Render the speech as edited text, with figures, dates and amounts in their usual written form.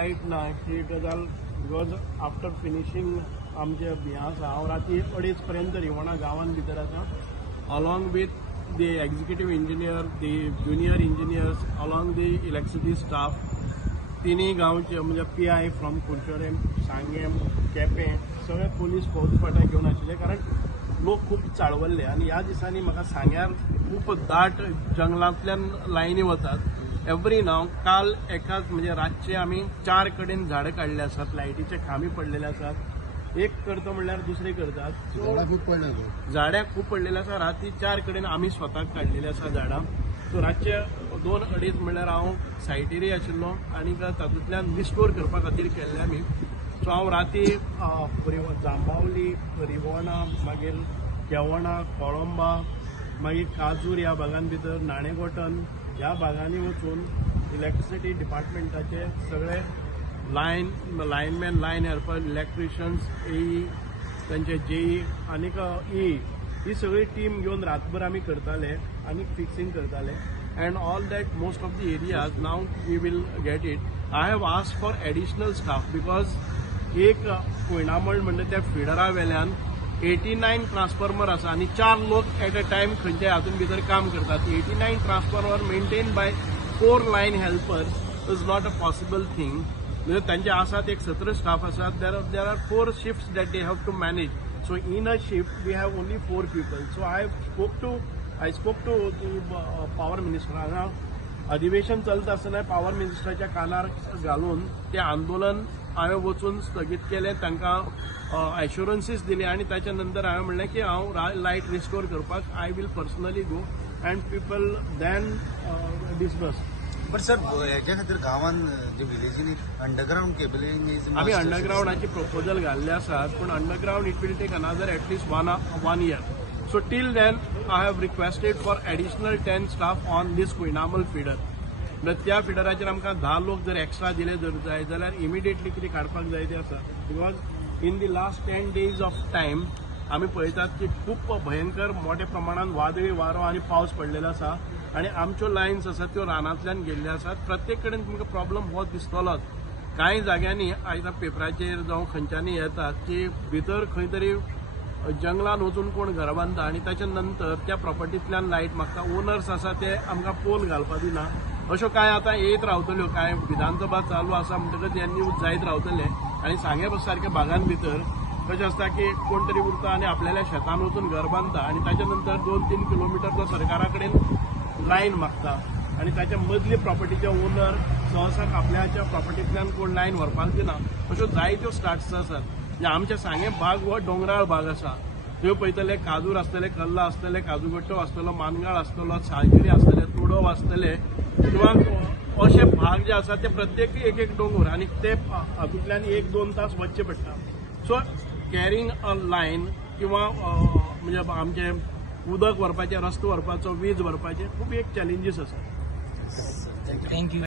light ना ही गजाल because after finishing आमचे हें आसा हांव राती 2:30 पर्यंत रिवणा गांवांत भितर आसा along with the executive engineer, the junior engineers, along the electricity staff, तिन्ही गांवचे म्हणजे PI फ्रॉम कुडचोरें, सांगेम, केपें सगळे पोलीस फौज फाटा घेवन आशिल्ले कारण लोक खूब चाळवल्ले आनी ह्या दिसांनी म्हाका सांग्यार खूब दाट जंगलांतल्यान लायनी वतात एवरी नाव काल एकाच म्हणजे रातचे आमी 4 कडेन झाडां काडले आसात लायटीचे खांबे पडलेले आसात एक करता म्हणल्यार दुसरे करतात झाडां खूब पडलेले आसा राती 4 कडेन आमी स्वताक काडलेली आसा झाडां सो रातचे 2-2:30 म्हणल्यार हांव सायटीर आशिल्लो आनी तातूंतल्यान रिस्टोर करपा खातीर केल्ले आमी सो हांव राती जांबावली रिवणा मागीर केवणा कोळंबा मागीर काजूर ह्या भागान भितर नाणेगोटन ह्या भागांनी वचून इलेक्ट्रिसिटी डिपार्टमेंटाचे सगळे लायनमॅन लायन हेल्पर इलेक्ट्रिशियन्स एई तांचे जेई आनीक ही सगळी टीम घेवन रातभर आमी करताले आनी फिक्सिंग करताले and all that most of the areas now we will get it I have asked for additional staff because एक कोयनामळ म्हणजे त्या फिडरा वेल्यान 89 ट्रान्सफॉर्मर आसा आनी 4 लोक एट अ टायम खंयचे हातून भितर काम करतात 89 transformer maintain by 4 line helpers is not a possible thing म्हणजे त्यांचे आसात एक 17 स्टाफ आसात there are 4 shifts that they have to manage so in a shift we have only 4 people so I spoke to power minister हांगा अधिवेशन चलता आसतना power मिनिस्टराच्या कानार घालून ते आंदोलन हांवें वचून स्थगीत केलें तांकां एश्युरन्सीस दिले आनी ताच्या नंतर हांवें म्हणलें की हांव लायट रिस्टोर करपाक I will personally go and people then discuss but sir हेच्या खातीर गांवांत जे विलेजींनी अंडरग्राउंड केबलिंग आमी अंडरग्राउंडाची प्रपोजल घाल्ले आसात पूण underground it will take another at least 1 year so till then I have requested for additional 10 staff on this Koynamal feeder म्हणजे त्या फिडराचेर आमकां 10 लोक जर एक्स्ट्रा दिले जर जाय जाल्यार इमिडिएटली कितें काडपाक जाय तें आसा because in the last 10 days of time आमी पळयतात की खूब भयंकर मोठ्या प्रमाणात वादळी वारो आनी पावस पडलेलो आसा आनी आमच्यो लायन्स आसात त्यो रानांतल्यान गेल्ल्यो आसात प्रत्येक कडेन तुमकां प्रॉब्लम हो दिसतलोच कांय जाग्यांनी आयज पेपराचेर जावं खंयच्यानी येतात की भितर खंय तरी जंगलान वचून कोण घर बांदता आनी ताच्या नंतर त्या प्रॉपर्टींतल्यान लायट मागता ओनर्स आसा ते आमकां पोल घालपाक दिना अश्यो कांय आतां येत रावतल्यो कांय विधानसभा चालू आसा म्हणटकच हे न्यूज जायत रावतले आनी सांगे सारक्या भागांत भितर कशें आसता की कोण तरी उरता आनी आपल्याल्या शेतान वचून घर बांदता आनी ताच्या नंतर 2-3 किलोमिटर तो सरकारा कडेन लायन मागता आनी ताच्या मदली प्रॉपर्टीचे ओनर सहसा आपल्याच्या प्रॉपर्टींतल्यान कोण लायन व्हरपाक दिना अश्यो जायत्यो स्टार्ट्स आसात म्हणजे आमचे सांगे भाग हो डोंगराळ भाग आसा थंय पळयतले काजूर आसतले कल्ला आसतले काजूगट्टो आसतलो मानगाळ आसतलो साळगिरी आसतले तुडव आसतले किंवा अशे भाग जे आसा ते प्रत्येक एक दोंगर आनी ते हातूंतल्यान 1-2 तास वचचे पडटा सो कॅरींग अ लायन किंवा म्हणजे आमचे उदक व्हरपाचें रस्तो व्हरपाचो वीज व्हरपाचें खूब एक चॅलेंजीस आसा थँक्यू